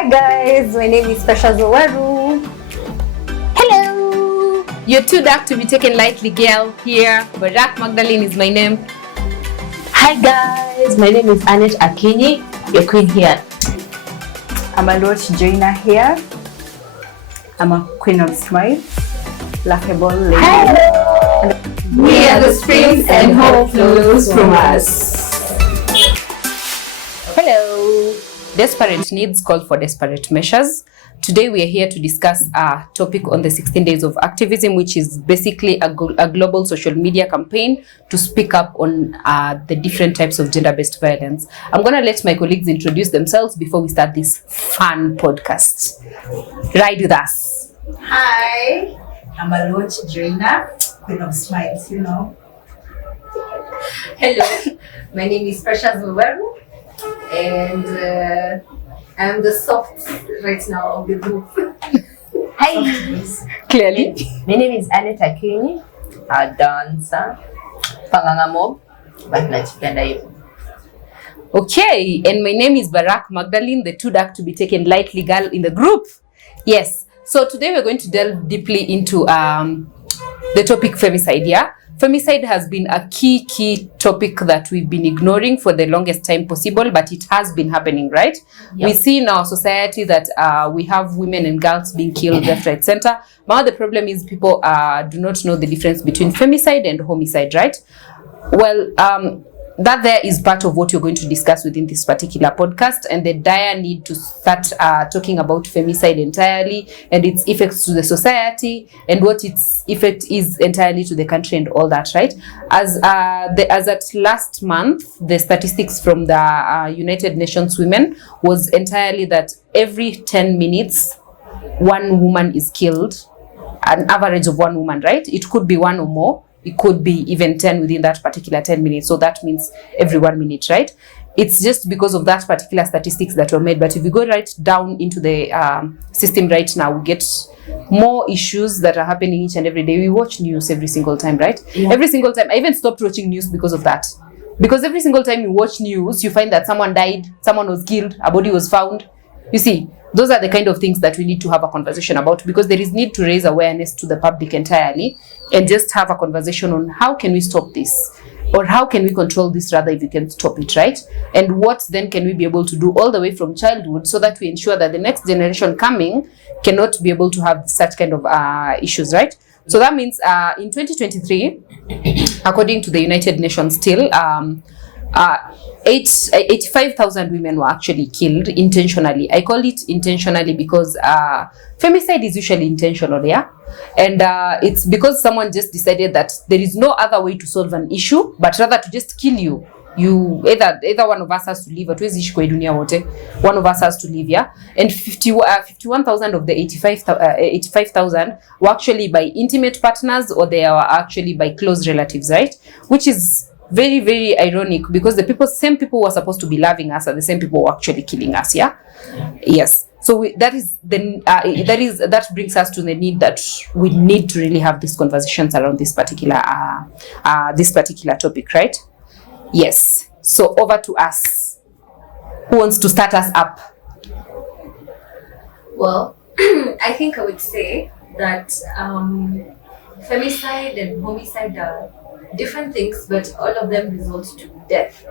Hi guys, my name is Pasha Zowaru. Hello! You're too dark to be taken lightly, girl. Here, Barak Magdalene is my name. Hi guys, my name is Annette Akinyi, your queen here. I'm a Lord Joyner here. I'm a queen of smiles, laughable lady. Hello! We are the springs and hope flows from us. Hello! Desperate needs call for desperate measures. Today we are here to discuss a topic on the 16 days of activism, which is basically a global social media campaign to speak up on the different types of gender-based violence. I'm going to let my colleagues introduce themselves before we start this fun podcast. Ride with us. Hi, I'm a Lord Joyner, queen of smiles, you know. Hello, my name is Pasha Zowaru, and I'm the soft right now of the group. Hi! Clearly. My name is Annette Akinyi, a dancer, pangangamo, but nachipenda hivyo. Okay, and my name is Barak Magdalene, the too dark to be taken lightly girl in the group. Yes, so today we're going to delve deeply into the topic femicide, yeah? Femicide has been a key topic that we've been ignoring for the longest time possible, but it has been happening, right? Yep. We see in our society that we have women and girls being killed left, right, center. Now the problem is people do not know the difference between femicide and homicide, right? Well, that there is part of what you're going to discuss within this particular podcast, and the dire need to start talking about femicide entirely and its effects to the society and what its effect is entirely to the country and all that, right? As at last month, the statistics from the United Nations Women was entirely that every 10 minutes, one woman is killed, an average of one woman, right? It could be one or more. It could be even 10 within that particular 10 minutes. So that means every 1 minute, right? It's just because of that particular statistics that were made. But if we go right down into the system right now, we get more issues that are happening each and every day. We watch news every single time, right? Yeah. Every single time. I even stopped watching news because of that. Because every single time you watch news, you find that someone died, someone was killed, a body was found. You see, those are the kind of things that we need to have a conversation about, because there is need to raise awareness to the public entirely and just have a conversation on how can we stop this, or how can we control this rather if we can stop it, right? And what then can we be able to do all the way from childhood so that we ensure that the next generation coming cannot be able to have such kind of issues, right? So that means in 2023, according to the United Nations still, 85,000 women were actually killed intentionally. I call it intentionally because femicide is usually intentional, yeah? And it's because someone just decided that there is no other way to solve an issue, but rather to just kill you. You either one of us has to leave, one of us has to leave, yeah? And 51,000 of the 85,000 were actually by intimate partners, or they are actually by close relatives, right? Which is very, very ironic, because the same people who are supposed to be loving us are the same people who are actually killing us, yeah? Yes. So that brings us to the need that we need to really have these conversations around this particular topic, right? Yes. So over to us. Who wants to start us up? Well, I think I would say that femicide and homicide are different things, but all of them result to death.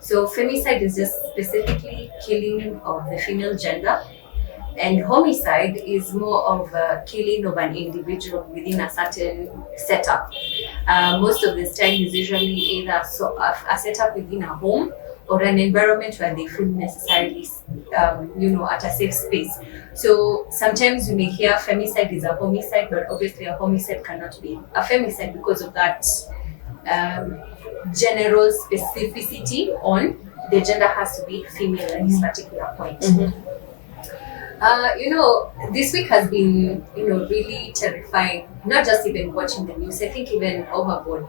So femicide is just specifically killing of the female gender, and homicide is more of a killing of an individual within a certain setup. Most of this time is usually either a setup within a home or an environment where they feel necessarily, at a safe space. So sometimes you may hear femicide is a homicide, but obviously a homicide cannot be a femicide because of that general specificity on the gender has to be female at this particular point. Mm-hmm. This week has been, really terrifying not just even watching the news, I think even overboard.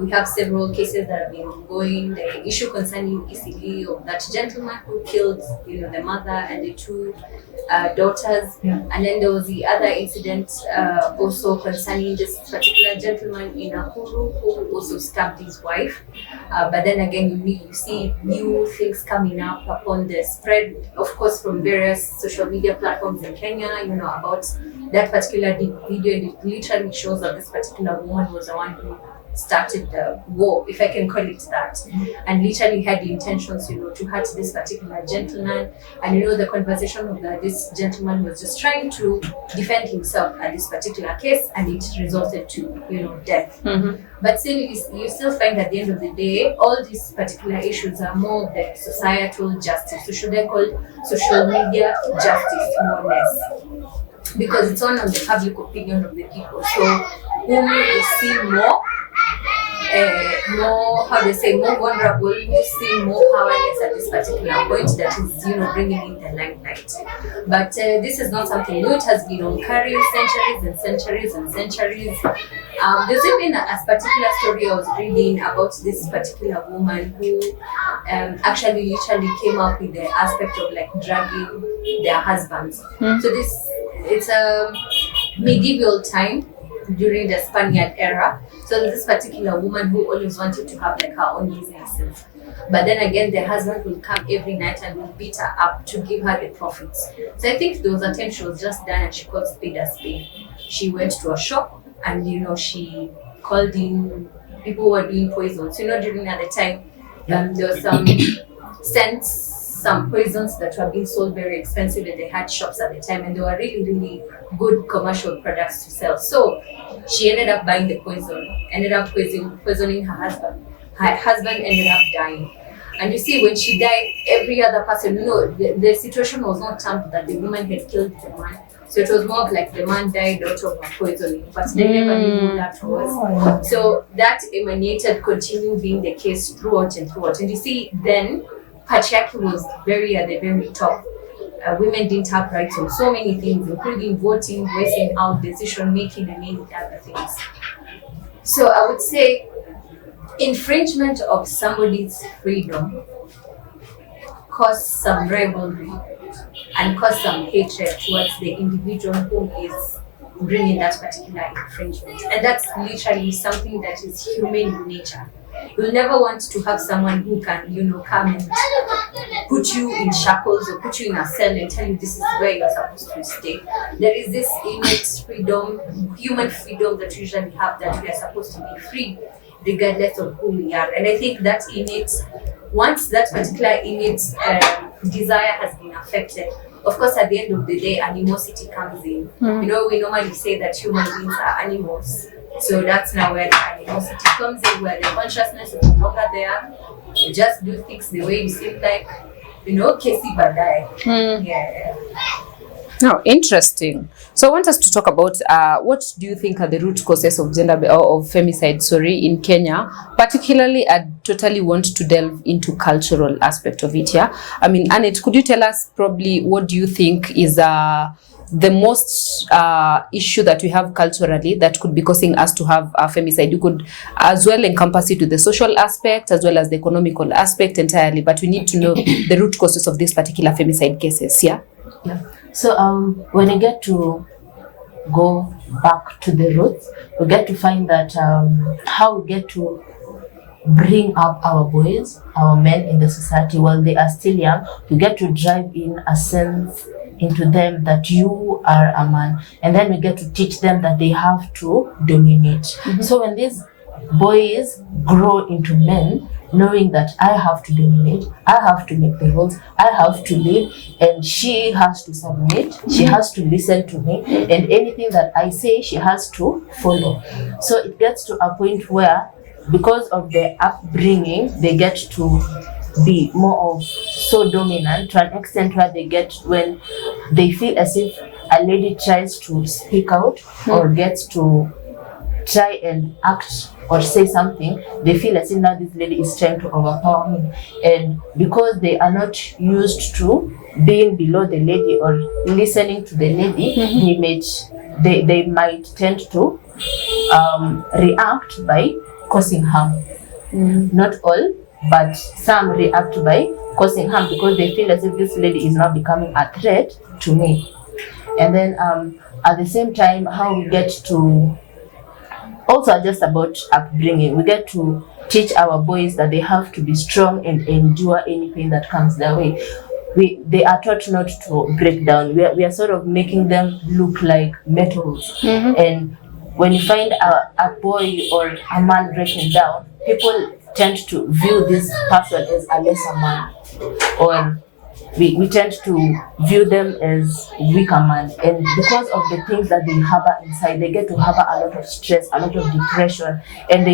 We have several cases that have been ongoing. The issue concerning ECD of that gentleman who killed, the mother and the two daughters. Yeah. And then there was the other incident also concerning this particular gentleman in Nakuru who also stabbed his wife. But then again, you see new things coming up upon the spread, of course, from various social media platforms in Kenya, about that particular video. And it literally shows that this particular woman was the one who started the war, if I can call it that, and literally had the intentions, to hurt this particular gentleman. And the conversation of this gentleman was just trying to defend himself at this particular case, and it resulted to death. But still, you still find at the end of the day, all these particular issues are more of the societal justice. So should I call social media justice, more or less? Because it's on the public opinion of the people. So whom is seen more more vulnerable, who seem more powerless at this particular point, that is, bringing in the limelight. But this is not something new. It has been occurring centuries and centuries and centuries. There's even a particular story I was reading about this particular woman who actually literally came up with the aspect of drugging their husbands. So it's a medieval time during the Spaniard era. So this particular woman who always wanted to have her own businesses. But then again, the husband will come every night and will beat her up to give her the profits. So I think there was a time she was just done and she called spade a spade. She went to a shop and, she called in people who were doing poisons. During that time, there was some scents, some poisons that were being sold very expensive, and they had shops at the time, and they were really, really good commercial products to sell. So she ended up buying the poison, ended up poisoning her husband. Her husband ended up dying. And you see, when she died, every other person, the situation was not termed that the woman had killed the man. So it was more of the man died out of a poisoning, but they never knew who that was. So that emanated, continued being the case throughout and throughout. And you see, then patriarchy was very at the very top. Women didn't have rights on so many things, including voting, voicing out, decision making, and many other things. So I would say infringement of somebody's freedom caused some rivalry and caused some hatred towards the individual who is bringing that particular infringement. And that's literally something that is human in nature. You'll never want to have someone who can, come and put you in shackles or put you in a cell and tell you this is where you're supposed to stay. There is this innate freedom, human freedom that we usually have, that we are supposed to be free regardless of who we are. And I think that innate, once that particular innate desire has been affected, of course, at the end of the day, animosity comes in. We normally say that human beings are animals. So that's now where the animosity comes in, where the consciousness is no longer there. You just do things the way you seem like, Kesi Badai. Yeah. Oh, interesting. So I want us to talk about what do you think are the root causes of femicide, in Kenya. Particularly, I totally want to delve into cultural aspect of it here. I mean, Annette, could you tell us probably what do you think is the most issue that we have culturally that could be causing us to have femicide? You could as well encompass it with the social aspect as well as the economical aspect entirely, but we need to know the root causes of these particular femicide cases. Yeah. So when you get to go back to the roots, we get to find that how we get to bring up our boys, our men in the society while they are still young, we get to drive in a sense into them that you are a man, and then we get to teach them that they have to dominate. So when these boys grow into men, knowing that I have to dominate, I have to make the rules, I have to lead, and she has to submit, she has to listen to me, and anything that I say, she has to follow. So it gets to a point where, because of their upbringing, they get to be more of so dominant to an extent where they get, when they feel as if a lady tries to speak out or gets to try and act or say something, they feel as if now this lady is trying to overpower me. And because they are not used to being below the lady or listening to the lady, they might tend to react by causing harm. Not all, but some react by causing harm because they feel as if this lady is now becoming a threat to me. And then at the same time, how we get to also just about upbringing, we get to teach our boys that they have to be strong and endure any pain that comes their way. They are taught not to break down. We are sort of making them look like metals. And when you find a boy or a man breaking down, people tend to view this person as a lesser man, or we tend to view them as weaker man. And because of the things that they harbor inside, they get to harbor a lot of stress, a lot of depression, and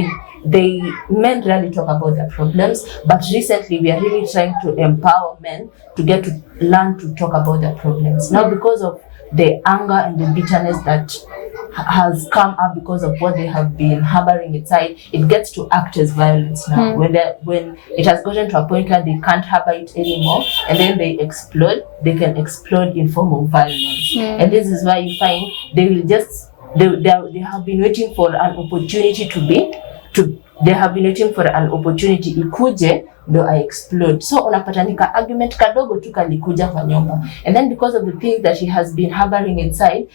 men rarely talk about their problems. But recently we are really trying to empower men to get to learn to talk about their problems. Now, because of the anger and the bitterness that has come up because of what they have been harboring inside, it gets to act as violence now. When it has gotten to a point where they can't harbor it anymore, and then they explode, they can explode in form of violence. And this is why you find they have been waiting for an opportunity ikuje ndo I explode. So unapatanika argument kadogo tu kalikuja kwa nyumba, and then because of the things that he has been harboring inside,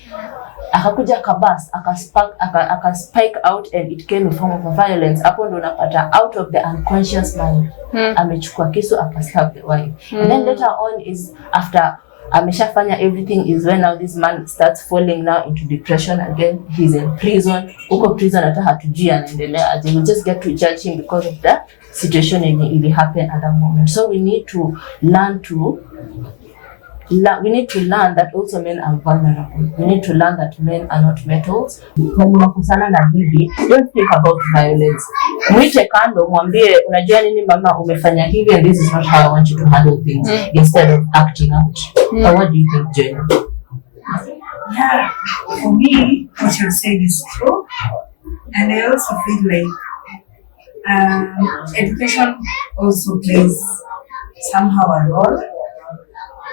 akakuja kabas, akaspike out, and it came in form of violence. Hapo ndo unapata out of the unconscious mind amechukua kisu akaslap the wife. And then later on is after ameshafanya everything is when now this man starts falling now into depression again. He's in prison. Uko prison hata hatujui anaendelea aje. We just get to judge him because of the situation it happened at that moment. So we need to learn that also men are vulnerable. We need to learn that men are not metals. When unakosana na bibi, don't think about violence. Mwite kando, mwambie unajua nini mama umefanya hivi, and this is not how I want you to handle things, instead of acting out. What do you think, Jane? Yeah, for me, what you said is true, and I also feel like education also plays somehow a role,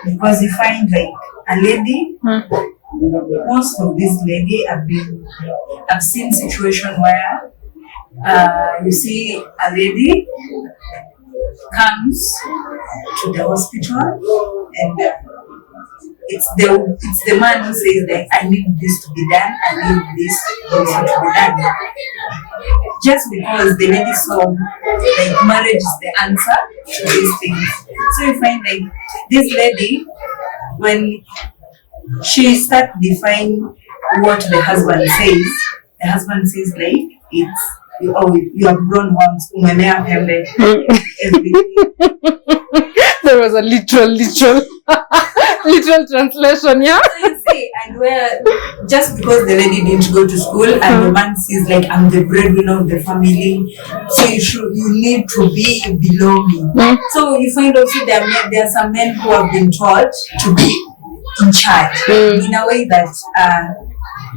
because you find like a lady, most of these lady I've seen situation where you see a lady comes to the hospital, and it's the man who says like, I need this to be done, I need this also to be done. Just because the lady saw like marriage is the answer to these things. So you find like this lady, when she starts defying what the husband says like, it's you have grown once, umelea pembe, everything. There was a literal translation, yeah. So you see, and where just because the lady didn't go to school, and the man says like, I'm the breadwinner of the family, so you need to be below me. So you find also there are some men who have been taught to be in charge in a way that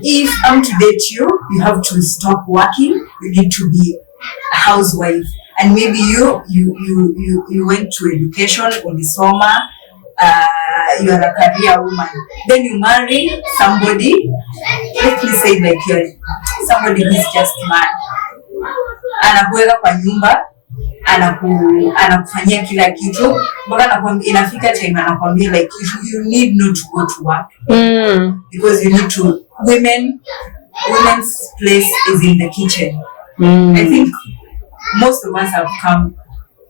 if I'm to date you, you have to stop working. You need to be a housewife, and maybe you went to education or the summer. You are a career woman. Then you marry somebody. Let me say like you're somebody who's just mad. Anakuweka kwa nyumba, anakufanyia kila kitu, mpaka inafika time anakuambia like you need not to go to work because you need to. Women's place is in the kitchen. I think most of us have come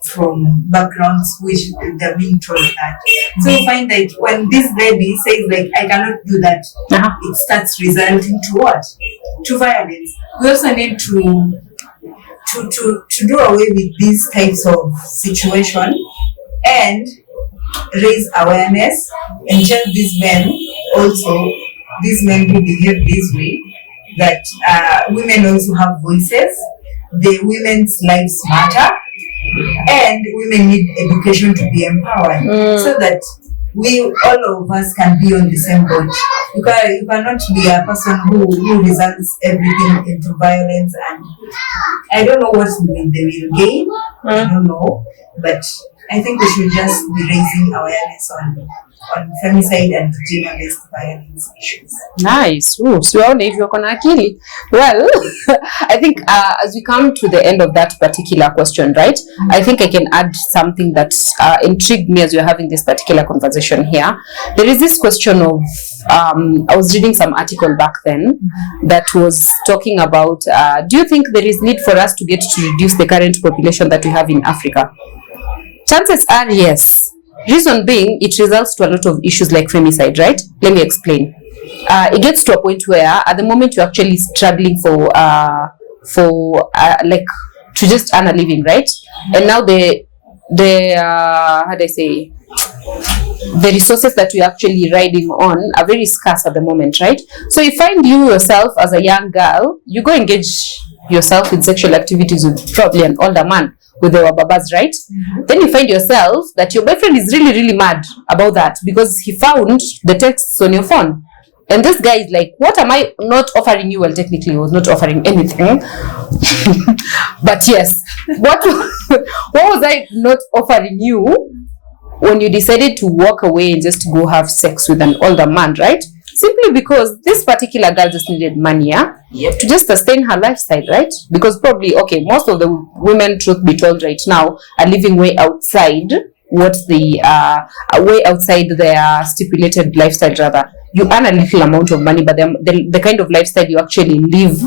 from backgrounds which they're being told that. So you find that when this lady says like, I cannot do that, it starts resulting to what? To violence. We also need to do away with these types of situation and raise awareness and tell these men who behave this way, that women also have voices, the women's lives matter, and women need education to be empowered, so that all of us can be on the same boat. You cannot be a person who results everything into violence, and I don't know what they will gain. I don't know, but I think we should just be raising awareness on femicide and gender-based violence issues. Nice. Ooh, siwaone hivyo kona akili. Well, I think as we come to the end of that particular question, right, I think I can add something that intrigued me as we're having this particular conversation here. There is this question of, I was reading some article back then that was talking about, do you think there is need for us to get to reduce the current population that we have in Africa? Chances are yes. Reason being, it results to a lot of issues like femicide, right? Let me explain. It gets to a point where at the moment you're actually struggling for like to just earn a living, right? And now the how do I say, the resources that you're actually riding on are very scarce at the moment, right? So you find you yourself as a young girl, you go engage yourself in sexual activities with probably an older man, with our babas, right? Then you find yourself that your boyfriend is really, really mad about that because he found the texts on your phone. And this guy is like, what am I not offering you? Well, technically he was not offering anything. But yes, what was I not offering you when you decided to walk away and just go have sex with an older man, right? Simply because this particular girl just needed money, to just sustain her lifestyle, right? Because probably, okay, most of the women, truth be told, right now are living way outside what the way outside their stipulated lifestyle. Rather, you earn a little amount of money, but the kind of lifestyle you actually live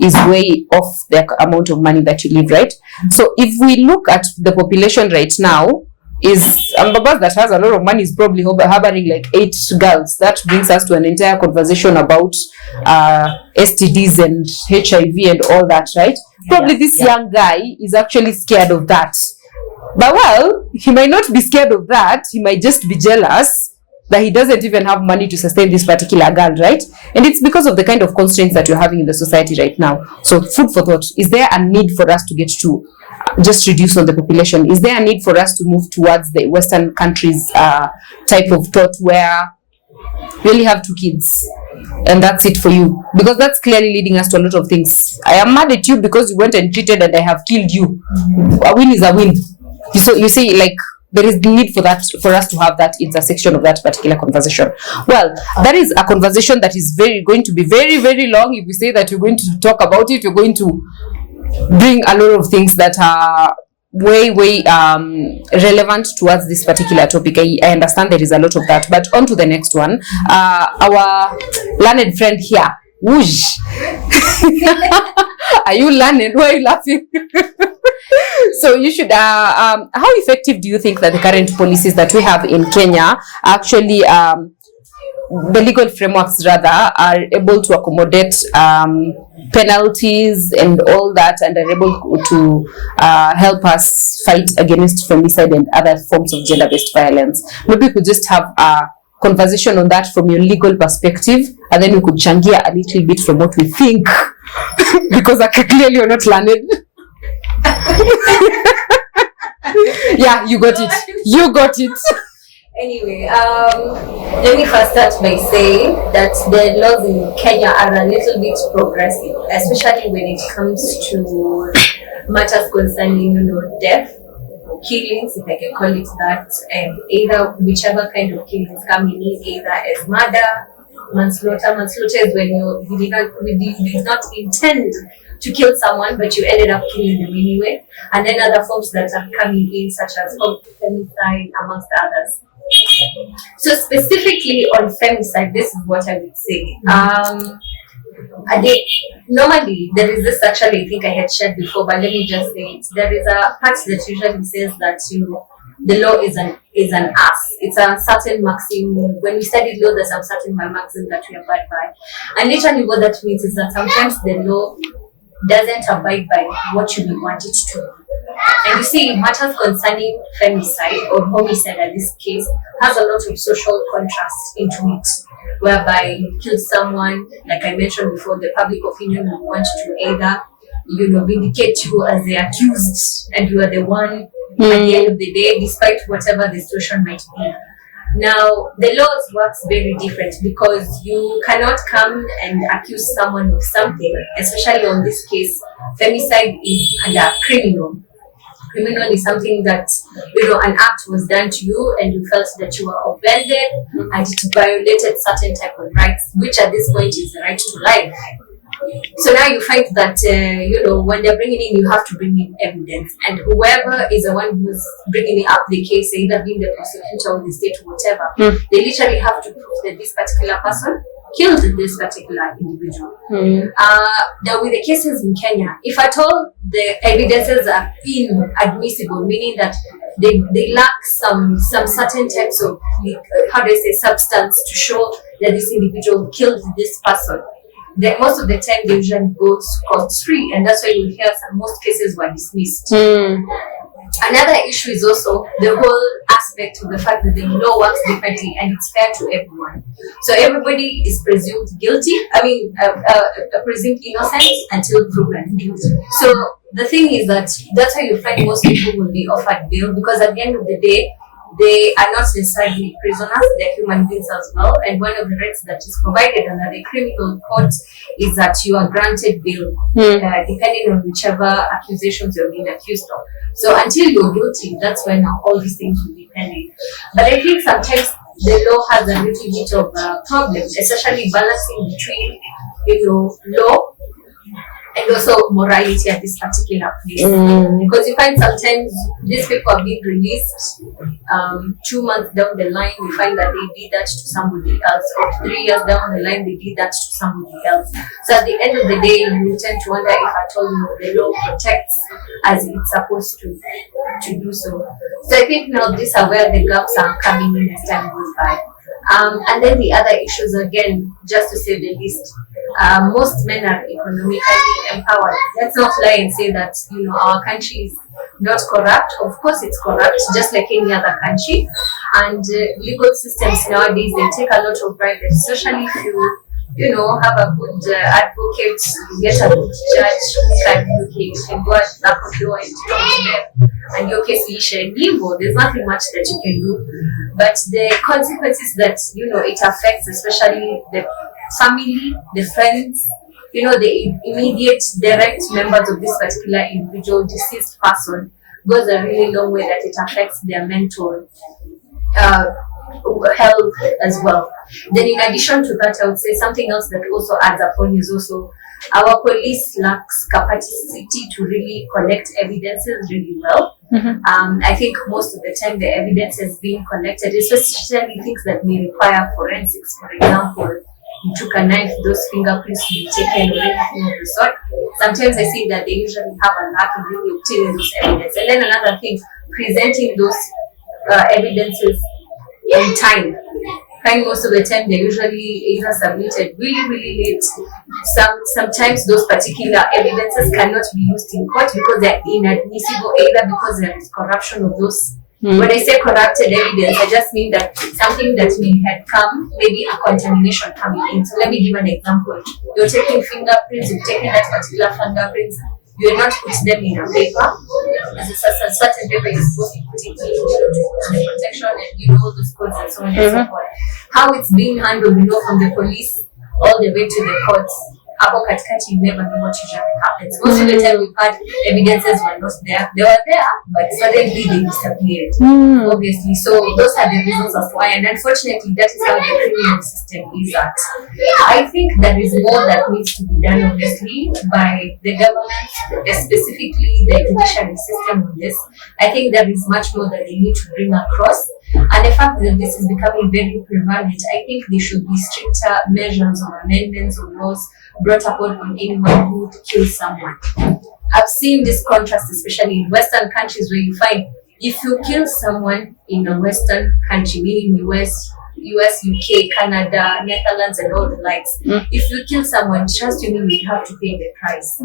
is way off the amount of money that you live, right? So if we look at the population right now, is Mbabas that has a lot of money is probably harboring like 8 girls. That brings us to an entire conversation about STDs and HIV and all that, right? Probably this young guy is actually scared of that. But well, he might not be scared of that. He might just be jealous that he doesn't even have money to sustain this particular girl, right? And it's because of the kind of constraints that you're having in the society right now. So food for thought. Is there a need for us to get to just reduce on the population? Is there a need for us to move towards the Western countries type of thought where you only have 2 kids and that's it for you? Because that's clearly leading us to a lot of things. I am mad at you because you went and cheated and I have killed you. A win is a win. So you see, like, there is the need for that, for us to have that intersection of that particular conversation. Well, that is a conversation that is going to be very, very long. If we say that we're going to talk about it, we're going to bring a lot of things that are way relevant towards this particular topic. I understand there is a lot of that, but on to the next one. Our learned friend here, whoosh. Are you learned? Why are you laughing? So you should, how effective do you think that the current policies that we have in Kenya actually, the legal frameworks rather, are able to accommodate penalties and all that, and are able to help us fight against femicide and other forms of gender-based violence? Maybe we could just have a conversation on that from your legal perspective, and then we could changia a little bit from what we think, because clearly you're not learned. Yeah, you got it. You got it. Anyway, let me first start by saying that the laws in Kenya are a little bit progressive, especially when it comes to matters concerning, death, killings, if I can call it that, and either whichever kind of killings coming in, either as murder, manslaughter. Manslaughter is when you did not intend to kill someone, but you ended up killing them anyway. And then other forms that are coming in, such as femicide, amongst others. So specifically on femicide, this is what I would say. Normally, there is this, actually, I think I had shared before, but let me just say it. There is a part that usually says that, the law is an ass. It's a certain maxim. When we study law, there's some certain maxim that we abide by. And literally what that means is that sometimes the law doesn't abide by what you want it to. And you see, matters concerning femicide or homicide in this case has a lot of social contrast into it, whereby you kill someone, like I mentioned before, the public opinion will want to either, vindicate you as the accused, and you are the one at the end of the day, despite whatever the situation might be. Now, the laws works very different because you cannot come and accuse someone of something, especially on this case, femicide is under criminal. Criminal is something that, an act was done to you and you felt that you were offended and it violated certain type of rights, which at this point is the right to life. So now you find that, when they're bringing in, you have to bring in evidence. And whoever is the one who's bringing up the case, either being the prosecutor or the state or whatever, they literally have to prove that this particular person killed this particular individual. Now, with the cases in Kenya, if at all the evidences are inadmissible, meaning that they lack some certain types of, substance to show that this individual killed this person, then most of the time they usually go scot-free, and that's why you hear most cases were dismissed. Another issue is also the whole aspect of the fact that the law works differently and it's fair to everyone. So everybody is presumed guilty, presumed innocent until proven guilty. So the thing is that's why you find most people will be offered bail, because at the end of the day, they are not necessarily prisoners, they're human beings as well. And one of the rights that is provided under the criminal code is that you are granted bail, depending on whichever accusations you're being accused of. So until you're guilty, that's when all these things will be pending. But I think sometimes the law has a little bit of a problem, especially balancing between, law and also morality at this particular place. Because you find sometimes these people are being released 2 months down the line, we find that they did that to somebody else, or 3 years down the line they did that to somebody else. So at the end of the day, you tend to wonder if at all the law protects as it's supposed to do so. So I think now these are where the gaps are coming in as time goes by. And then the other issues, again, just to say the least, most men are economically empowered. Let's not lie and say that our country is not corrupt. Of course it's corrupt, just like any other country. And legal systems nowadays, they take a lot of bribes, especially if you have a good advocate, you get a good judge who can you can go at the back of your and talk to them, and your case is evil. There's nothing much that you can do. But the consequences that it affects, especially the family, the friends, the immediate direct members of this particular individual deceased person, goes a really long way that it affects their mental health as well. Then in addition to that, I would say something else that also adds upon is also our police lacks capacity to really collect evidences really well. I think most of the time the evidence is being collected, especially things that may require forensics. For example, you took a knife, those fingerprints to be taken or anything of the sort. Sometimes I see that they usually have a lack of really obtaining those evidence. And then another thing, presenting those evidences in time. And most of the time they usually either submitted really, really late. Sometimes those particular evidences cannot be used in court because they're inadmissible, either because there is corruption of those. When I say corrupted evidence, I just mean that something that may have come, maybe a contamination coming in. So let me give an example. You're taking fingerprints, you've taken that particular fingerprints, you will not put them in a paper. There's a certain paper you're supposed to put it in, protection and all those codes and so on and so forth. How it's being handled, from the police all the way to the courts. Hapo katikati, you never know what usually happens. Most of the time we've had evidences were not there. They were there, but suddenly they disappeared. Obviously. So those are the reasons as to why. And unfortunately, that is how the criminal system is at. I think there is more that needs to be done, obviously, by the government, specifically the judiciary system on this. I think there is much more that they need to bring across. And the fact that this is becoming very prevalent, I think there should be stricter measures or amendments or laws brought upon on anyone who kills someone. I've seen this contrast, especially in Western countries, where you find if you kill someone in a Western country, meaning US, UK, Canada, Netherlands, and all the likes, if you kill someone, trust you me, you have to pay the price.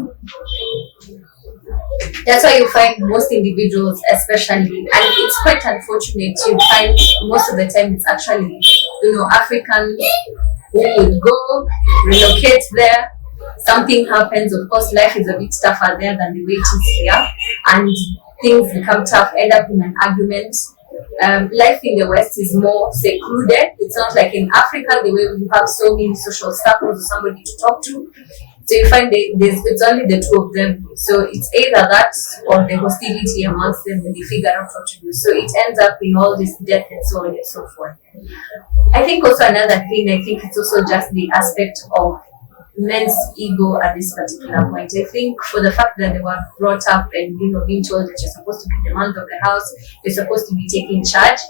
That's why you find most individuals, especially, and it's quite unfortunate, you find most of the time it's actually, Africans who would go, relocate there, something happens, of course life is a bit tougher there than the way it is here, and things become tough, end up in an argument, life in the West is more secluded. It's not like in Africa, the way we have so many social circles or somebody to talk to. So you find it's only the two of them. So it's either that or the hostility amongst them, and they figure out what to do. So it ends up in all this death and so on and so forth. I think also another thing, I think it's also just the aspect of men's ego at this particular point. I think for the fact that they were brought up and, being told that you're supposed to be the man of the house, you're supposed to be taking charge,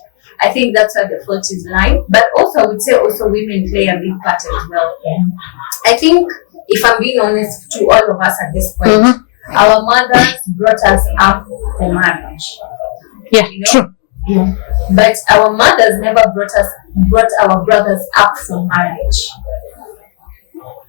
I think that's where the fault is lying. But also I would say also women play a big part as well. I think, if I'm being honest to all of us at this point, our mothers brought us up for marriage. Yeah, true. Yeah. But our mothers never brought our brothers up for marriage.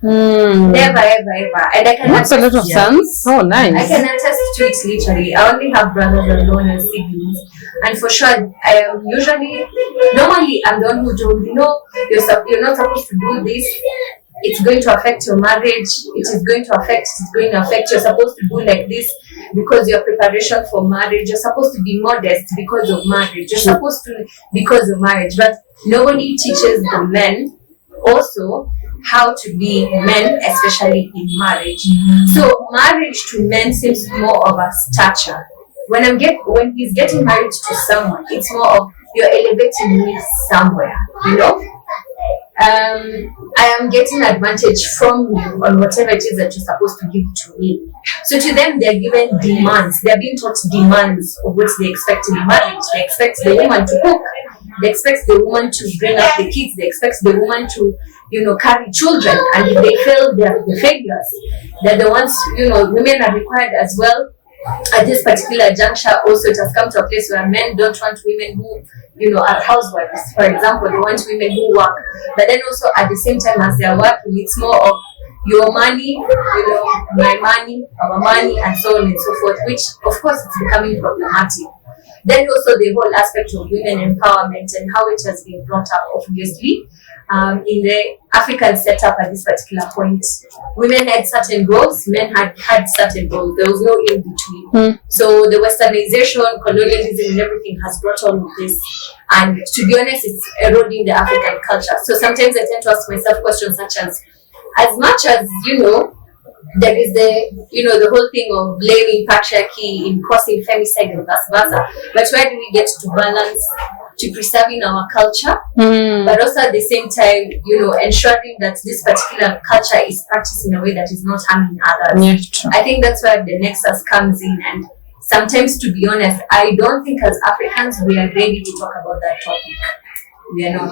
Never, ever, ever. And I can Makes a lot of sense. Oh, nice. I can attest to it literally. I only have brothers alone and siblings. And for sure, I am normally I'm the one who told, you're not supposed to do this. It's going to affect your marriage. It's going to affect, you're supposed to do like this because your preparation for marriage. You're supposed to be modest because of marriage. You're supposed to because of marriage. But nobody teaches the men also how to be men, especially in marriage. So marriage to men seems more of a stature. When he's getting married to someone, it's more of you're elevating me somewhere, I am getting advantage from you on whatever it is that you're supposed to give to me. So to them, they're given demands. They're being taught demands of what they expect in marriage. They expect the woman to cook. They expect the woman to bring up the kids. They expect the woman to, carry children. And if they fail, they're the failures. They're the ones, women are required as well. At this particular juncture, also it has come to a place where men don't want women who, are housewives. For example, they want women who work. But then also at the same time as they're working, it's more of your money, my money, our money, and so on and so forth, which of course is becoming problematic. Then also the whole aspect of women empowerment and how it has been brought up, obviously. In the African setup at this particular point, women had certain roles, men had certain roles. There was no in between. So the westernization, colonialism, and everything has brought all of this. And to be honest, it's eroding the African culture. So sometimes I tend to ask myself questions such as much as, there is the whole thing of blaming patriarchy in causing femicide and vice versa. But where do we get to balance to preserving our culture, but also at the same time, ensuring that this particular culture is practiced in a way that is not harming others? Yeah, I think that's where the nexus comes in. And sometimes, to be honest, I don't think as Africans we are ready to talk about that topic. We are not.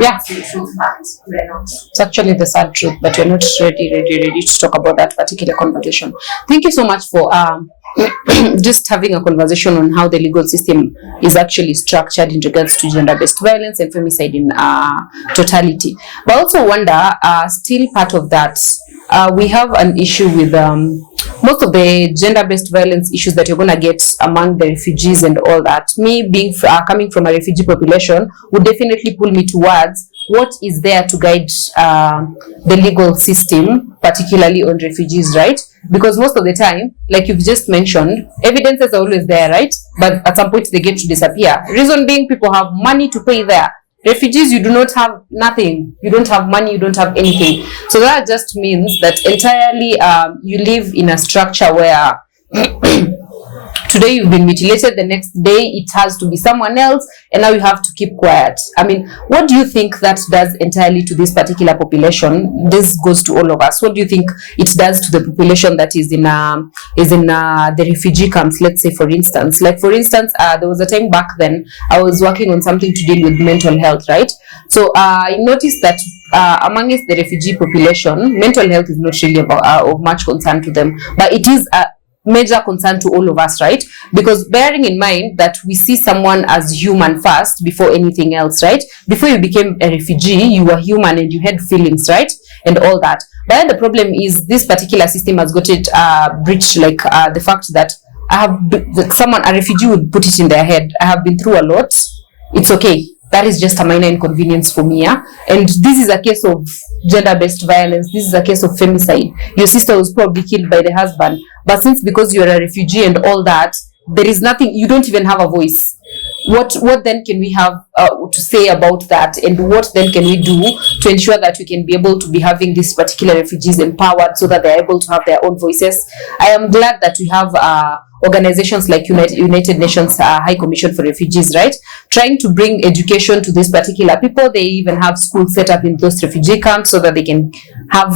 Yeah. It's the true fact. We are not. It's actually the sad truth, but we're not ready to talk about that particular conversation. Thank you so much for just having a conversation on how the legal system is actually structured in regards to gender-based violence and femicide in totality. But I also wonder, still part of that, we have an issue with most of the gender-based violence issues that you're going to get among the refugees and all that. Me being coming from a refugee population would definitely pull me towards what is there to guide the legal system, particularly on refugees, right? Because most of the time, like you've just mentioned, evidences are always there, right? But at some point they get to disappear. Reason being, people have money to pay there. Refugees, you do not have nothing. You don't have money, you don't have anything. So that just means that entirely you live in a structure where today you've been mutilated, the next day it has to be someone else, and now you have to keep quiet. I mean, what do you think that does entirely to this particular population? This goes to all of us. What do you think it does to the population that is in the refugee camps? Let's say, for instance, there was a time back then I was working on something to deal with mental health, right? So I noticed that amongst the refugee population, mental health is not really of much concern to them, but it is a major concern to all of us, right? Because bearing in mind that we see someone as human first before anything else, right? Before you became a refugee, you were human and you had feelings, right? And all that. But then the problem is this particular system has got it breached, the fact that a refugee would put it in their head, I have been through a lot, it's okay. That is just a minor inconvenience for me, yeah? And this is a case of gender-based violence. This is a case of femicide. Your sister was probably killed by the husband. But because you're a refugee and all that, there is nothing, you don't even have a voice. what then can we have to say about that, and what then can we do to ensure that we can be able to be having these particular refugees empowered so that they're able to have their own voices? I am glad that we have organizations like United Nations High Commission for Refugees, right, trying to bring education to these particular people. They even have schools set up in those refugee camps so that they can have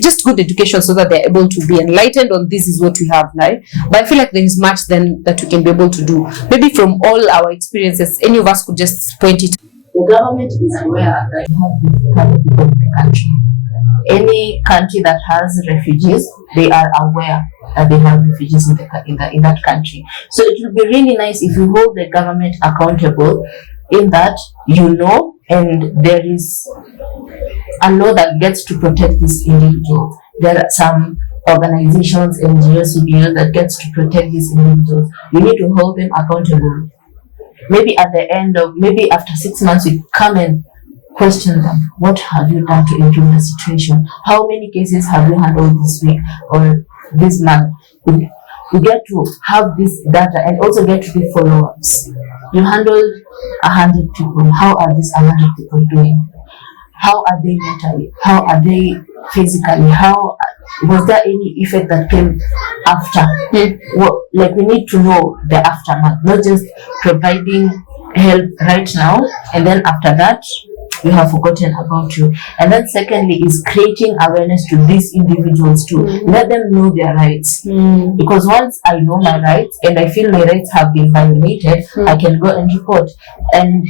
just good education so that they're able to be enlightened on this is what we have, right? But I feel like there is much then that we can be able to do. Maybe from all our experiences, any of us could just point it. The government is aware that you have this kind of people in the country. Any country that has refugees, they are aware that they have refugees in that country. So it will be really nice if you hold the government accountable in that, and there is a law that gets to protect these individuals. There are some organizations, NGOs, CBOs that gets to protect these individuals. You need to hold them accountable. Maybe at the end of, maybe after 6 months, we come and question them. What have you done to improve the situation? How many cases have you handled this week or this month? We get to have this data and also get to do follow-ups. You handled 100 people. How are these 100 people doing? How are they mentally? How are they physically? Was there any effect that came after? We need to know the aftermath, not just providing help right now and then after that we have forgotten about you. And then secondly is creating awareness to these individuals too. Let them know their rights. Because once I know my rights and I feel my rights have been violated, I can go and report. And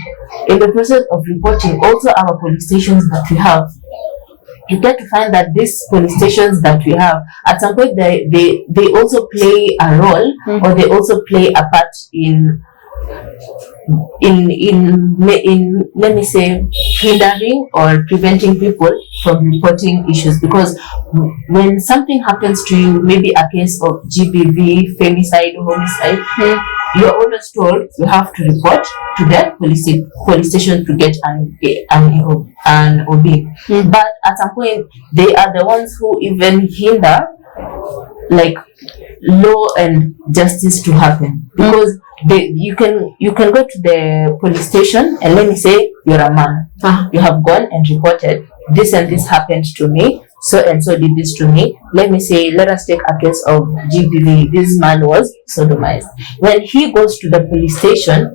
in the process of reporting, also our police stations that we have, you get to find that these police stations that we have, at some point they also play a role, or they also play a part in let me say hindering or preventing people from reporting issues. Because when something happens to you, maybe a case of GBV, femicide, homicide, you're always told you have to report to the police station to get an OB. But at some point, they are the ones who even hinder like law and justice to happen. Because you can go to the police station and let me say you're a man. You have gone and reported this and this happened to me, so and so did this to me. Let us take a case of GBV. This man was sodomized. When he goes to the police station,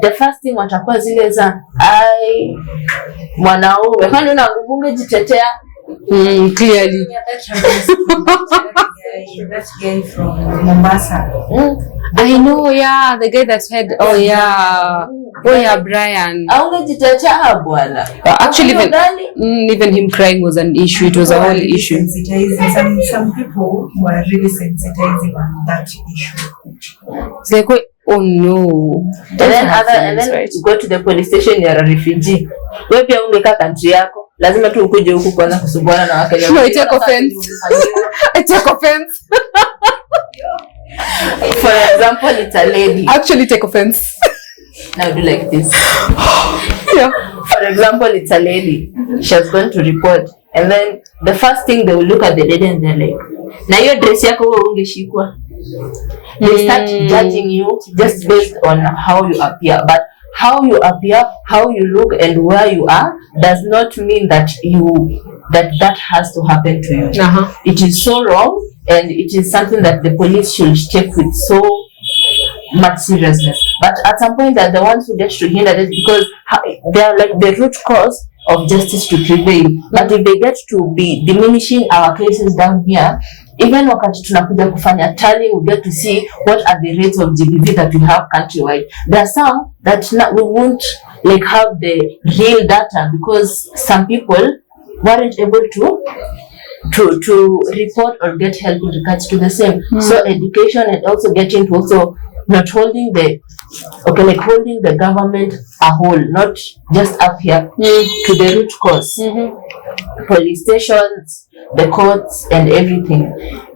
the first thing watakuwa zile za mwanaume kwani unajitetea. Clearly. That guy from Mombasa. I know, yeah, the guy that had, Brian. Actually, even him crying was an issue. It was a whole issue. Some people were really sensitizing on that issue. It's like, oh no. And then right. You go to the police station, you're a refugee. Wewe pia ungeka country yako. Lazima tu ukuje huku kwanza kusumbwana na Wakenya. No, I take offense. I take offense. For example, it's a lady. Actually take offense. Now do like this. Yeah. For example, it's a lady. She has gone to report. And then the first thing they will look at the lady and they're like, na hiyo dress yako wewe ungeshikwa. They start judging you just based on how you appear. But how you appear, how you look, and where you are does not mean that that has to happen to you. It is so wrong, and it is something that the police should take with so much seriousness. But at some point, they're the ones who get to hinder this because they are like the root cause of justice to prevail. But if they get to be diminishing our cases down here, even wakati tunakuja kufanya tally, we get to see what are the rates of GBV that we have countrywide. There are some that we won't like have the real data because some people weren't able to report or get help in regards to the same. So education and also getting to also not holding holding the government a whole, not just up here to the root cause. Police stations, the courts and everything.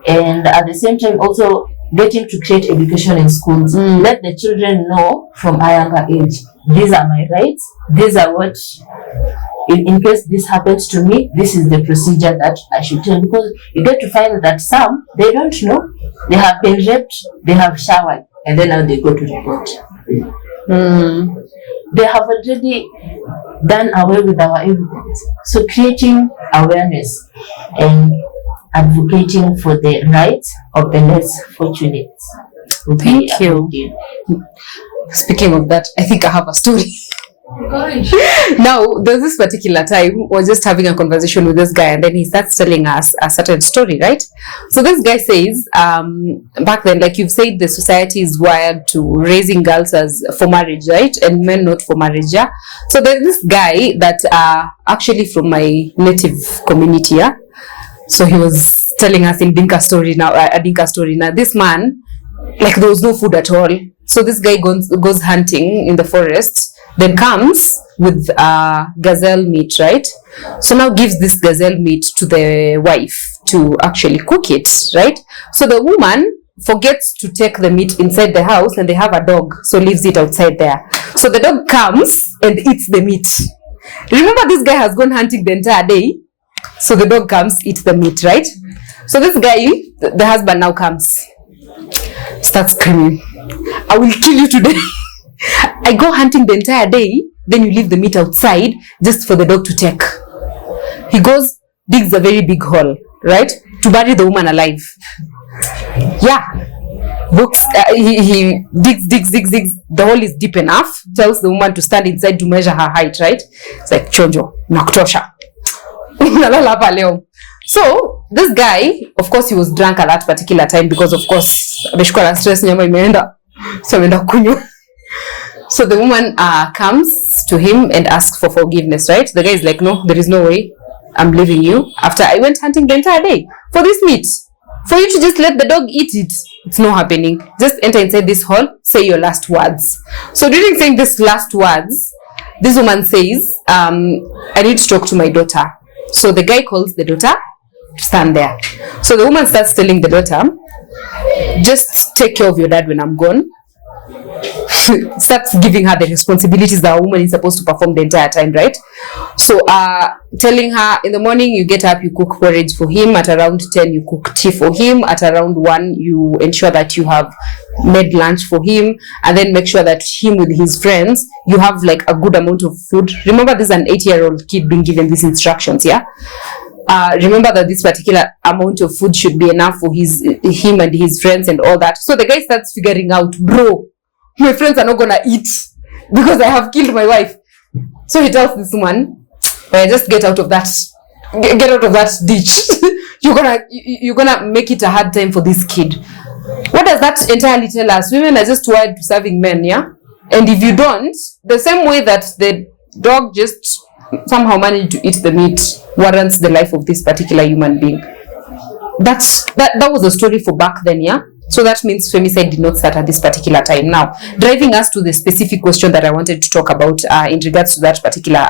And at the same time also getting to create education in schools. Let the children know from a younger age, these are my rights, these are what, in case this happens to me, this is the procedure that I should tell. Because you get to find that some, they don't know, they have been raped, they have showered, and then now they go to report. They have already done away with our evidence. So creating awareness and advocating for the rights of the less fortunate. Thank you. Speaking of that, I think I have a story. Now, there's this particular time, we're just having a conversation with this guy, and then he starts telling us a certain story, right? So this guy says, back then, like you've said, the society is wired to raising girls as for marriage, right? And men not for marriage, yeah? So there's this guy that actually from my native community, yeah? So he was telling us in Dinka story now, a Dinka story. Now, this man, like there was no food at all. So this guy goes hunting in the forest, then comes with gazelle meat, right? So now gives this gazelle meat to the wife to actually cook it, right? So the woman forgets to take the meat inside the house, and they have a dog, so leaves it outside there. So the dog comes and eats the meat. Remember, this guy has gone hunting the entire day. So the dog comes, eats the meat, right? So this guy, the husband now comes, starts screaming, I will kill you today. I go hunting the entire day, then you leave the meat outside just for the dog to take. He goes, digs a very big hole, right? To bury the woman alive. Yeah. He digs. The hole is deep enough, tells the woman to stand inside to measure her height, right? It's like, chonjo, nakutosha. So this guy, of course, he was drunk at that particular time because, of course, ameshikwa na stress, nyama imeenda, so ameenda kunywa. So the woman comes to him and asks for forgiveness, right? The guy is like, no, there is no way. I'm leaving you after I went hunting the entire day for this meat. For you to just let the dog eat it, it's not happening. Just enter inside this hall, say your last words. So during saying these last words, this woman says, I need to talk to my daughter. So the guy calls the daughter to stand there. So the woman starts telling the daughter, just take care of your dad when I'm gone. Starts giving her the responsibilities that a woman is supposed to perform the entire time, right? So telling her, in the morning you get up, you cook porridge for him. At around 10 you cook tea for him. At around 1 you ensure that you have made lunch for him, and then make sure that him with his friends, you have like a good amount of food. Remember, this is an 8-year-old kid being given these instructions, yeah? Remember that this particular amount of food should be enough for him and his friends and all that. So the guy starts figuring out, bro, my friends are not gonna eat because I have killed my wife. So he tells this woman, just get out of that ditch. you're gonna make it a hard time for this kid. What does that entirely tell us? Women are just wired to serving men, yeah? And if you don't, the same way that the dog just somehow managed to eat the meat warrants the life of this particular human being. That was a story for back then, yeah? So that means femicide did not start at this particular time. Now, driving us to the specific question that I wanted to talk about in regards to that particular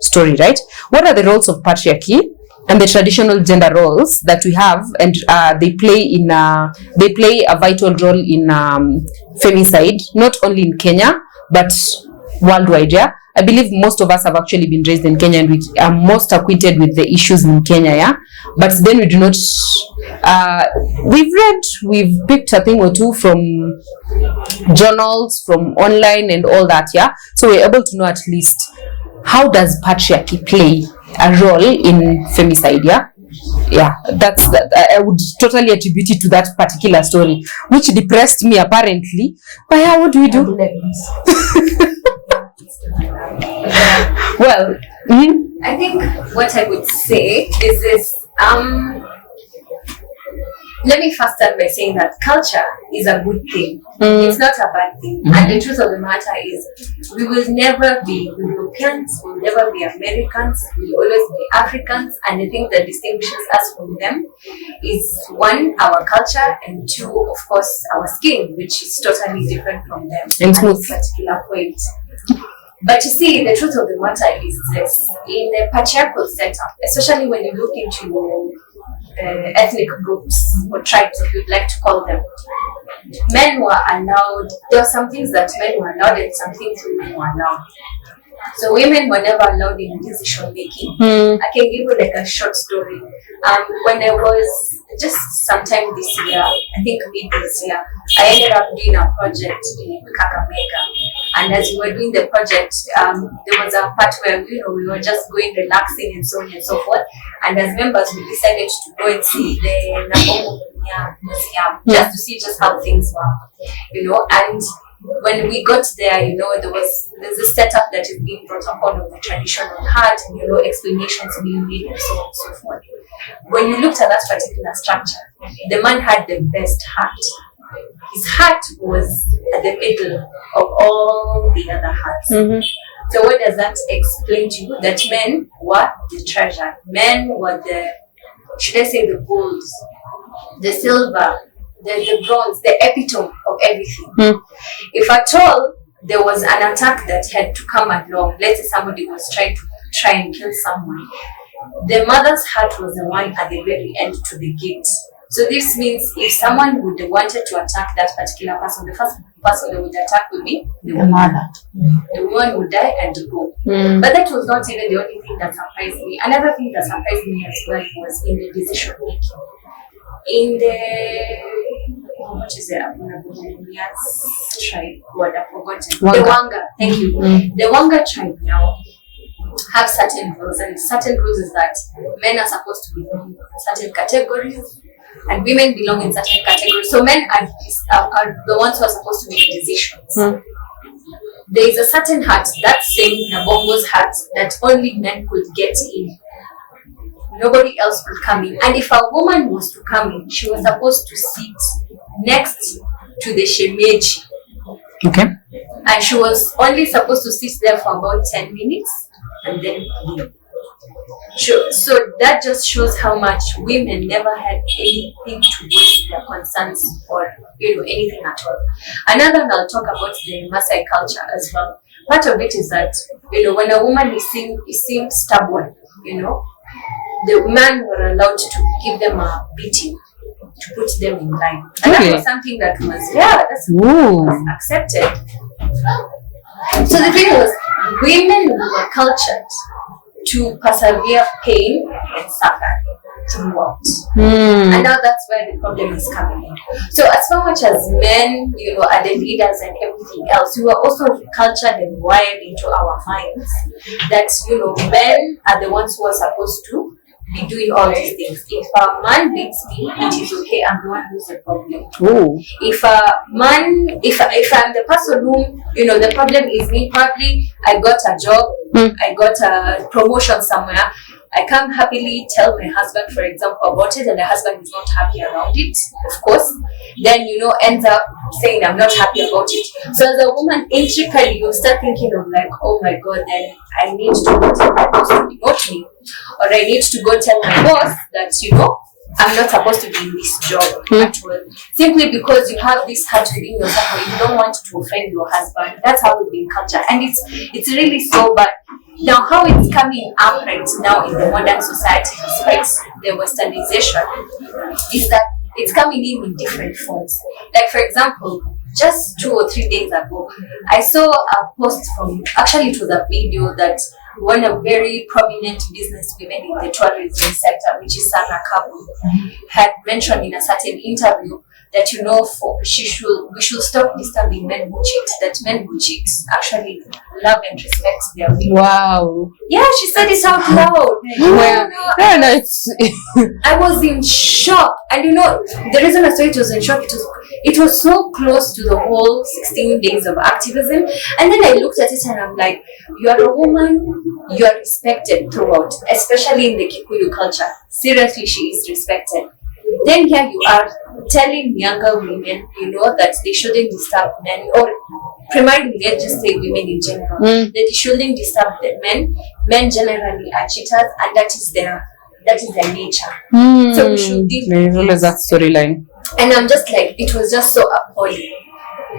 story, right? What are the roles of patriarchy and the traditional gender roles that we have, and they play a vital role in femicide, not only in Kenya, but worldwide, yeah? I believe most of us have actually been raised in Kenya, and we are most acquainted with the issues in Kenya, yeah? But then we do not, we've picked a thing or two from journals, from online and all that, yeah? So we're able to know at least, how does patriarchy play a role in femicide, yeah? Yeah, I would totally attribute it to that particular story, which depressed me apparently. But yeah, what do we do? Well, I think what I would say is this. Let me first start by saying that culture is a good thing. It's not a bad thing. And the truth of the matter is, we will never be Europeans, we'll never be Americans, we'll always be Africans. And the thing that distinguishes us from them is, 1, our culture, and 2, of course, our skin, which is totally different from them and at this particular point. But you see, the truth of the matter is this: in the patriarchal setup, especially when you look into ethnic groups or tribes, if you'd like to call them, men were allowed. There were some things that men were allowed and some things women were allowed. So women were never allowed in decision making. I can give you like a short story. When I was just sometime this year, I think mid this year, I ended up doing a project in Kakamega. And as we were doing the project, there was a part where we were just going relaxing and so on and so forth. And as members, we decided to go and see the Nabongo Museum just to see just how things were, And when we got there, there's a setup that is being brought upon of the traditional hat and explanations being made and so on and so forth. When you looked at that particular structure, the man had the best hat. His hat was at the middle of all the other hats. So what does that explain to you? That men were the treasure. Men were the gold, the silver, the bronze, the epitome of everything. If at all there was an attack that had to come along, let's say somebody was trying and kill someone, the mother's hat was the one at the very end to the gate. So this means if someone would have wanted to attack that particular person, the first person they would attack would be the mother. The woman would die and go. But that was not even the only thing that surprised me. Another thing that surprised me as well was in the decision making. In the tribe? What I've forgotten. Wanga. The Wanga. Thank you. The Wanga tribe now have certain rules, and certain rules is that men are supposed to belong in certain categories and women belong in certain categories. So men are the ones who are supposed to make decisions. There is a certain hat, that same Nabongo's hat, that only men could get in. Nobody else could come in. And if a woman was to come in, she was supposed to sit next to the shemeji. Okay. And she was only supposed to sit there for about 10 minutes and then leave. So that just shows how much women never had anything to voice their concerns or anything at all. Another one I'll talk about the Maasai culture as well. Part of it is that when a woman is seen stubborn, the men were allowed to give them a beating to put them in line. And that was something that was accepted. So the thing was, women were cultured to persevere pain and suffer throughout. And now that's where the problem is coming in. So as much as men, are the leaders and everything else, we were also cultured and wired into our minds that, men are the ones who are supposed to be doing all these things. If a man beats me, it is okay. I'm the one who's the problem. If I'm the person whom, the problem is me, probably I got a job, I got a promotion somewhere, I come happily tell my husband, for example, about it, and the husband is not happy around it, of course, then, ends up saying, I'm not happy about it. So as a woman, intricately, you start thinking of like, oh my God, then I need to go tell my boss to demote me, or I need to go tell my boss that, I'm not supposed to be in this job at all. Simply because you have this heart within yourself where you don't want to offend your husband. That's how we've been cultured. And it's really so bad. Now, how it's coming up right now in the modern society, despite the westernization, is that it's coming in different forms. Like, for example, just 2 or 3 days ago, I saw a post actually it was a video that one of very prominent business women in the tourism sector, which is Sana Kabu, had mentioned in a certain interview that we should stop disturbing men who cheat, that men who cheat actually love and respect their women. Wow. Yeah, she said it out loud. I was in shock. And the reason I saw it was in shock, it was so close to the whole 16 days of activism. And then I looked at it and I'm like, you are a woman, you are respected throughout, especially in the Kikuyu culture. Seriously, she is respected. Then here you are telling younger women, that they shouldn't disturb men, or primarily let's just say women in general, that they shouldn't disturb the men. Men generally are cheaters, and that is their nature. So we should deal with that storyline. And I'm just like, it was just so appalling.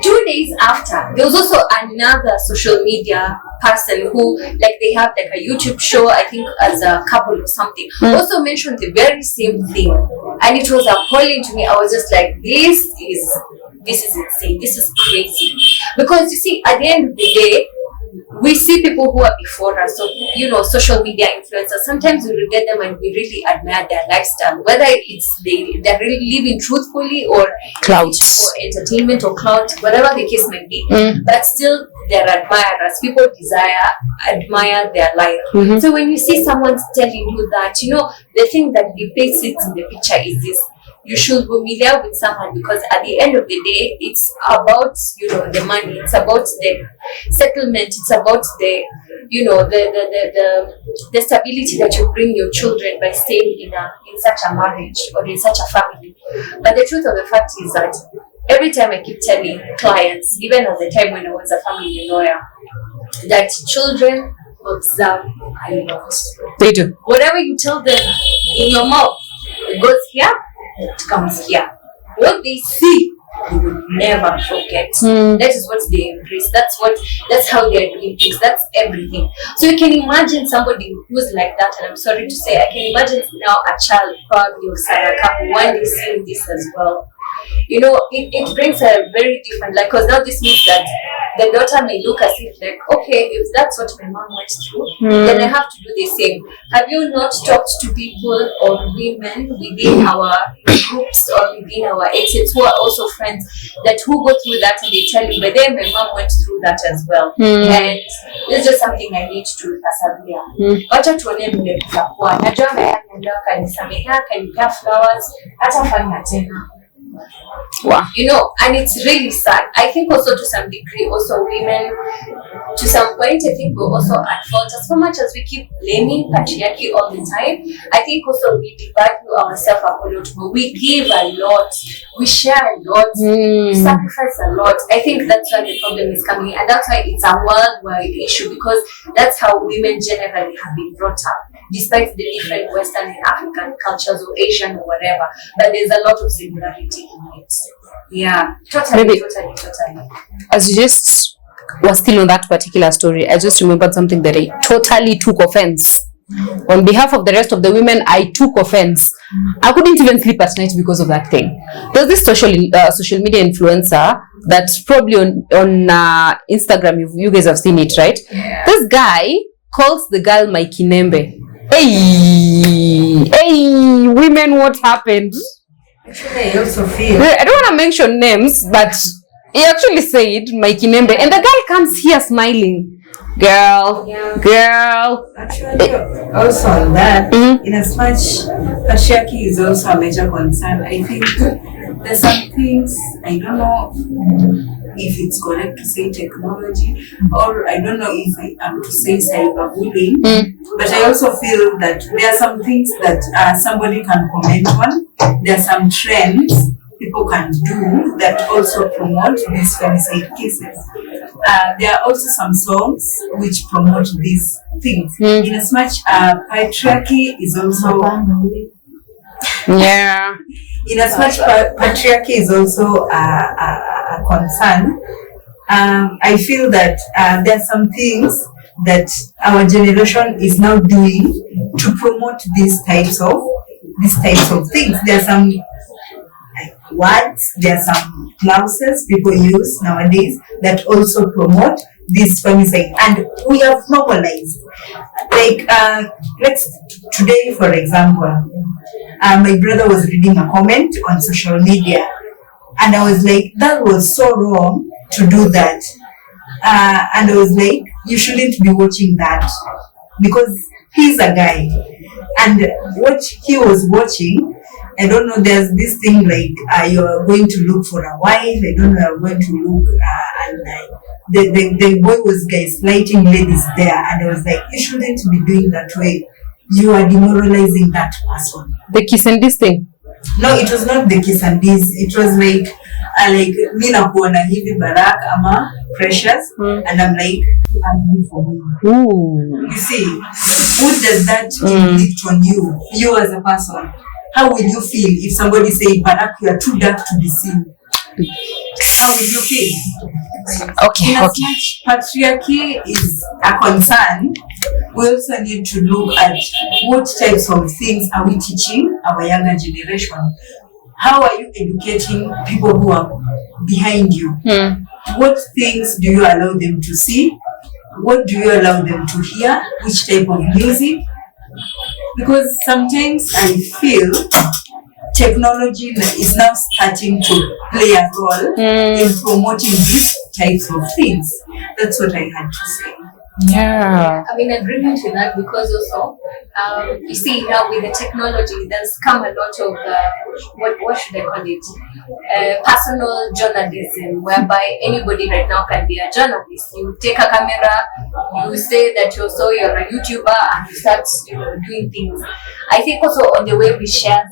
2 days after, there was also another social media person who, they have a YouTube show, I think as a couple or something, also mentioned the very same thing. And it was appalling to me. I was just like, this is insane. This is crazy. Because you see, at the end of the day, we see people who are before us, so social media influencers. Sometimes we look at them and we really admire their lifestyle, whether it's they're really living truthfully or Clouds. for entertainment or clout, whatever the case may be. But still, they're admirers. People admire their life. So when you see someone telling you that, the thing that depicts it in the picture is this. You should be familiar with someone, because at the end of the day, it's about the money, it's about the settlement, it's about the the stability that you bring your children by staying in such a marriage or in such a family. But the truth of the fact is that every time I keep telling clients, even at the time when I was a family lawyer, that children observe a lot. They do. Whatever you tell them in your mouth, it goes here, it comes here. What they see, they will never forget. That is what they embrace. That's how they are doing things. That's everything. So you can imagine somebody who's like that, and I'm sorry to say, I can imagine now a child probably of Saraka one day seeing this as well. It brings a very different, because now this means that the daughter may look as if okay, if that's what my mom went through, then I have to do the same. Have you not talked to people or women within our groups or within our exits who are also friends who go through that, and they tell you, but then my mom went through that as well, and it's just something I need to persevere. Wacha tuone vile kutakuwa. Najua ameenda kanisamehea, kanipea flowers, hatafanya tena. Wow. And it's really sad. I think also to some degree, also women, to some point, I think we're also at fault. As much as we keep blaming patriarchy all the time, I think also we devalue ourselves a lot more. We give a lot, we share a lot, we sacrifice a lot. I think that's where the problem is coming, and that's why it's a worldwide issue, because that's how women generally have been brought up, despite the different Western and African cultures or Asian or whatever. But there's a lot of similarity in it. Yeah, totally. As you just was still on that particular story, I just remembered something that I totally took offense. On behalf of the rest of the women, I took offense. I couldn't even sleep at night because of that thing. There's this social media influencer that's probably on Instagram. You guys have seen it, right? Yeah. This guy calls the girl my Kinembe. Hey, women, what happened? Actually, I also feel. I don't want to mention names, but he actually said my Kinembe, and the girl comes here smiling. Girl. Actually, also on that, in as much patriarchy is also a major concern, I think there's some things, I don't know if it's correct to say technology, or I don't know if I am to say cyberbullying, but I also feel that there are some things that somebody can comment on. There are some trends people can do that also promote these femicide cases. There are also some songs which promote these things. In as much patriarchy is also in as much patriarchy is also a concern. I feel that there are some things that our generation is now doing to promote these types of things. There are some words, there are some clauses people use nowadays that also promote this femicide, and we have normalized. Today, for example, my brother was reading a comment on social media, and I was like, that was so wrong to do that. And I was like, you shouldn't be watching that, because he's a guy, and what he was watching, I don't know, there's this thing like you're going to look for a wife, I don't know, you're going to look and the boy was gaslighting ladies there, and I was like, you shouldn't be doing that way. You are demoralizing that person. The kiss and this thing? No, it was not the kiss and this. It was like Mina kuona hivi Barack ama Precious, and I'm like, ugly for me. Ooh. You see, what does that inflict on you? You as a person. How will you feel if somebody say, Barack, you are too dark to be seen? How will you feel? Okay. In as much patriarchy is a concern, we also need to look at what types of things are we teaching our younger generation. How are you educating people who are behind you? What things do you allow them to see? what do you allow them to hear? Which type of music? Because sometimes I feel technology is now starting to play a role in promoting these types of things. That's what I had to say. Yeah. I'm in agreement with that because also, you see now with the technology, there's come a lot of, what should I call it? Personal journalism, whereby anybody right now can be a journalist. You take a camera, you say that you're a YouTuber, and you start doing things. I think also on the way we share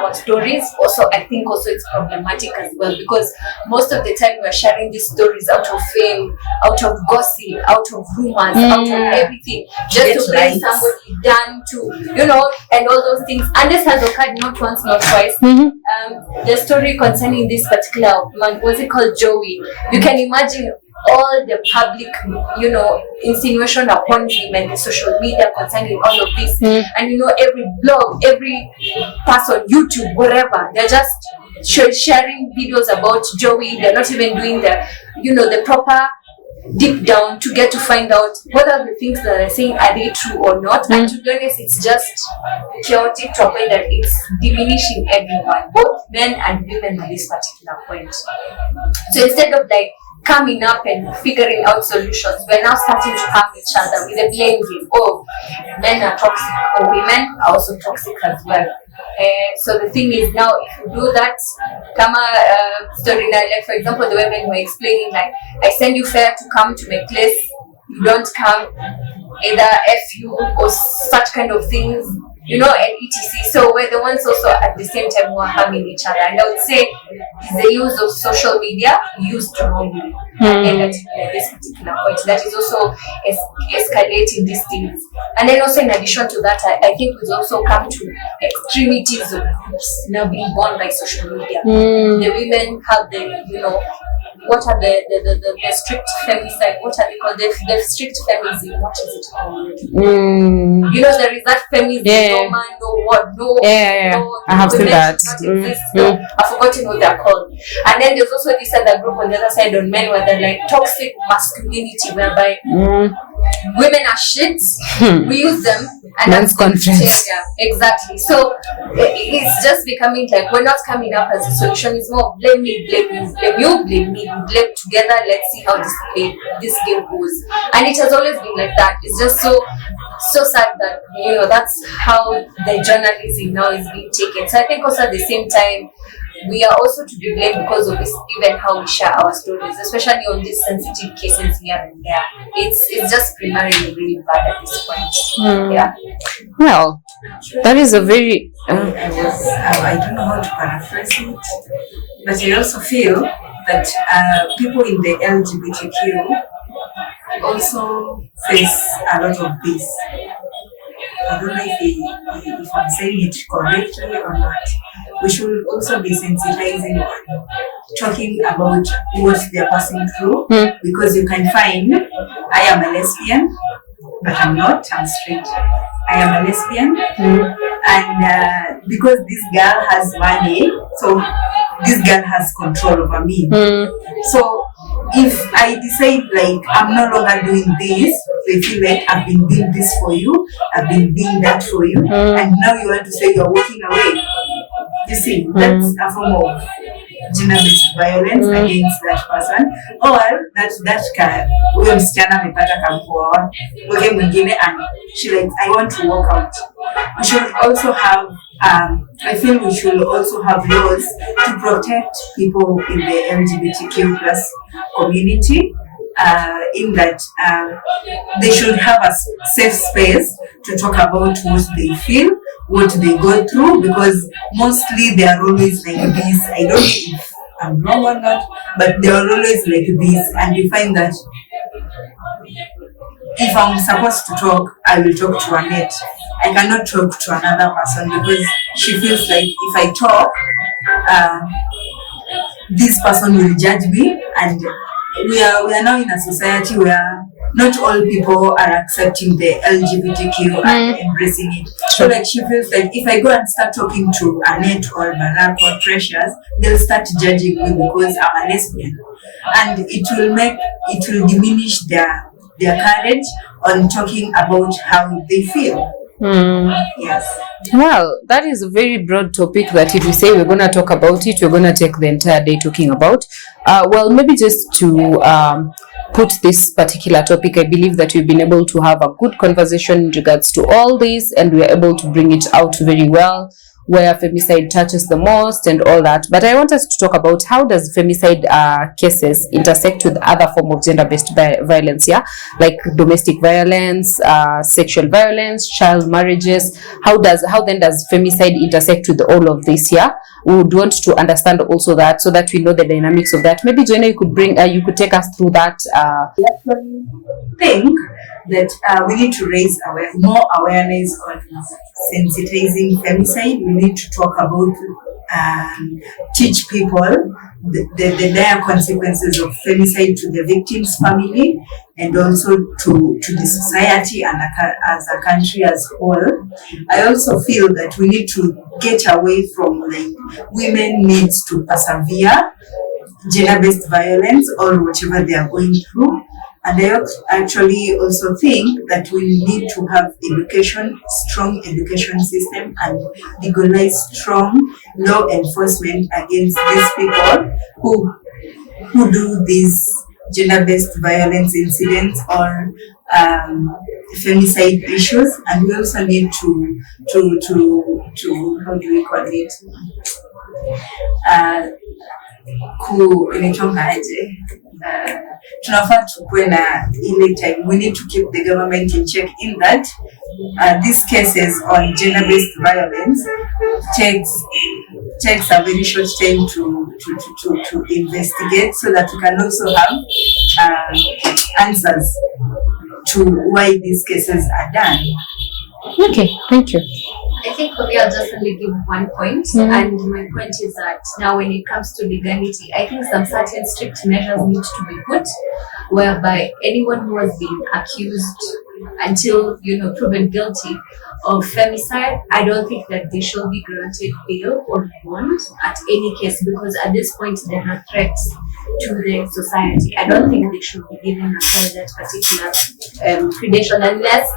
our stories, also I think also it's problematic as well, because most of the time we're sharing these stories out of fame, out of gossip, out of rumors, out of everything, just to bring somebody down to, and all those things. And this has occurred not once, not twice. The story concerning this particular man, what's it called, Joey? You can imagine all the public, insinuation upon him and the social media concerning all of this. And every blog, every person, YouTube, whatever, they're just sharing videos about Joey. They're not even doing the proper deep down to get to find out whether the things that they're saying are they true or not. And to be honest, it's just chaotic to a point that it's diminishing everyone, both men and women at this particular point. So instead of coming up and figuring out solutions, we're now starting to harm each other with the blame game. Oh, men are toxic, or women are also toxic as well. So the thing is now, if you do that, story like for example, the women were explaining I send you fare to come to my place, you don't come, either F you or such kind of things, and etc. So we're the ones also at the same time who are harming each other. And I would say the use of social media used wrongly at this particular point. That is also escalating these things. And then also in addition to that, I think we've also come to extremities of groups now being born by social media. The women have what are the strict femicide? What are they called? The strict feminism. What is it called? There is that feminism. No man, no what, no. No, I have seen that. No, I've forgotten what they're called. And then there's also this other group on the other side on men where they're toxic masculinity, whereby women are shit. We use them, and Men's conference. Yeah, exactly. So it's just becoming we're not coming up as a solution. It's more blame me, blame you, blame you, blame me, blame together. Let's see how this game goes. And it has always been like that. It's just so sad that that's how the journalism now is being taken. So I think also at the same time, we are also to be blamed because of this, even how we share our stories, especially on these sensitive cases here and there. It's just primarily really bad at this point. Yeah. Well, that is a very. I don't know how to paraphrase it, but I also feel that people in the LGBTQ also face a lot of this. I don't know if I'm saying it correctly or not. We should also be sensitizing on talking about what they're passing through, because you can find, I am a lesbian, but I'm not, I'm straight. I am a lesbian, and because this girl has money, so this girl has control over me. So if I decide I'm no longer doing this, they feel like I've been doing this for you, I've been doing that for you, and now you want to say you're walking away. You see, that's a form of gender-based violence against that person, or that huyo msichana amepata kampoa wake mwingine and she I want to walk out. We should also have I feel we should also have laws to protect people in the LGBTQ plus community, in that they should have a safe space to talk about what they feel, what they go through, because mostly they are always like this. I don't know if I'm wrong or not, but they are always like this, and you find that if I'm supposed to talk, I will talk to Annette. I cannot talk to another person because she feels like if I talk, this person will judge me, and we are now in a society where not all people are accepting the LGBTQ and embracing it. So she feels like if I go and start talking to Annette or Barack or Precious, they'll start judging me because I'm a lesbian, and it will diminish their their courage on talking about how they feel. Yes. Well, that is a very broad topic that if we say we're going to talk about it, we're going to take the entire day talking about. Well, maybe just to put this particular topic, I believe that we've been able to have a good conversation in regards to all this, and we're able to bring it out very well, where femicide touches the most and all that. But I want us to talk about how does femicide cases intersect with other form of gender-based violence, like domestic violence, sexual violence, child marriages. How then does femicide intersect with all of this? We would want to understand also that, so that we know the dynamics of that. Maybe Joanna, you could take us through that. I think that we need to raise more awareness on sensitizing femicide. We need to talk about teach people the dire consequences of femicide to the victim's family, and also to the society and as a country as whole. I also feel that we need to get away from women needs to persevere gender-based violence or whatever they are going through. And I actually also think that we need to have strong education system, and legalize strong law enforcement against these people who do these gender-based violence incidents or femicide issues. And we also need to how do we call it? Tunafaa tukuwe na ile time. We need to keep the government in check in that these cases on gender-based violence takes a very short time to investigate, so that we can also have answers to why these cases are done. Okay, thank you. I think for me, I'll just only give one point, and my point is that now when it comes to legality, I think some certain strict measures need to be put, whereby anyone who has been accused until proven guilty of femicide, I don't think that they should be granted bail or bond at any case, because at this point there are threats to the society. I don't think they should be given that particular credential unless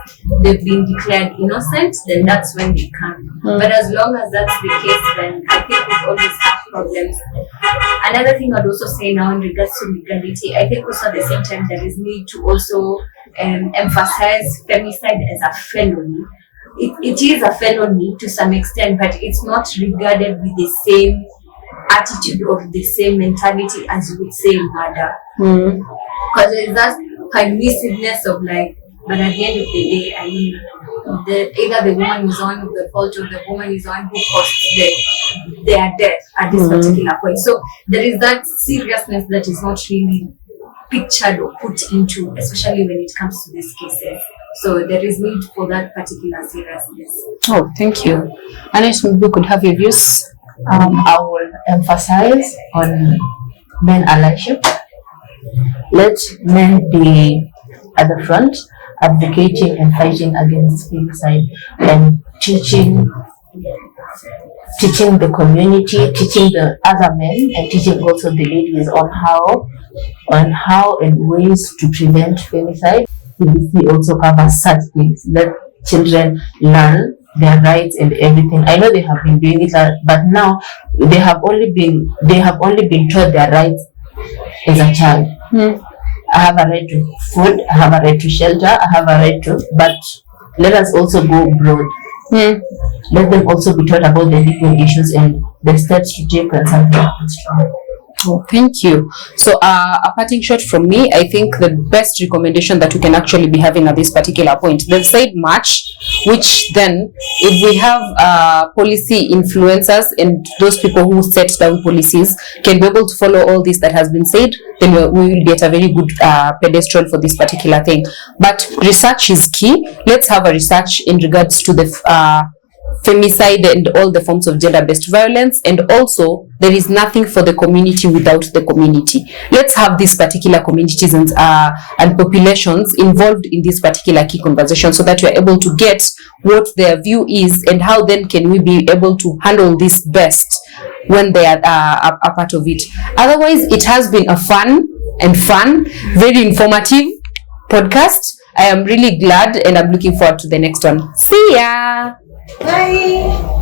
they've been declared innocent. Then that's when they can. But as long as that's the case, then I think we always have problems. Another thing I'd also say now in regards to legality, I think also at the same time there is need to also emphasize femicide as a felony. It is a felony to some extent, but it's not regarded with the same attitude or the same mentality as you would say murder. Because there is that permissiveness of but at the end of the day, I mean, either the woman is on the fault or the woman is on who caused their death at this particular point. So there is that seriousness that is not really pictured or put into, especially when it comes to these cases. So there is need for that particular seriousness. Oh, thank you. Anish, maybe we could have your views. I will emphasize on men allyship. Let men be at the front, advocating and fighting against femicide, and teaching the community, teaching the other men, and teaching also the ladies on how and ways to prevent femicide. CBC also covers such things. Let children learn their rights and everything. I know they have been doing it, but now they have only been taught their rights as a child. I have a right to food, I have a right to shelter, I have a right to, but let us also go broad. Let them also be taught about the legal issues and the steps to take when something happens strong. Oh, thank you. So a parting shot from me, I think the best recommendation that we can actually be having at this particular point, they've said much, which then if we have policy influencers and those people who set down policies can be able to follow all this that has been said, then we will get a very good pedestal for this particular thing. But research is key. Let's have a research in regards to the femicide and all the forms of gender-based violence, and also there is nothing for the community without the community. Let's have these particular communities and populations involved in this particular key conversation, so that we are able to get what their view is and how then can we be able to handle this best when they are a part of it. Otherwise, it has been a fun, very informative, podcast. I am really glad and I'm looking forward to the next one. See ya. Bye.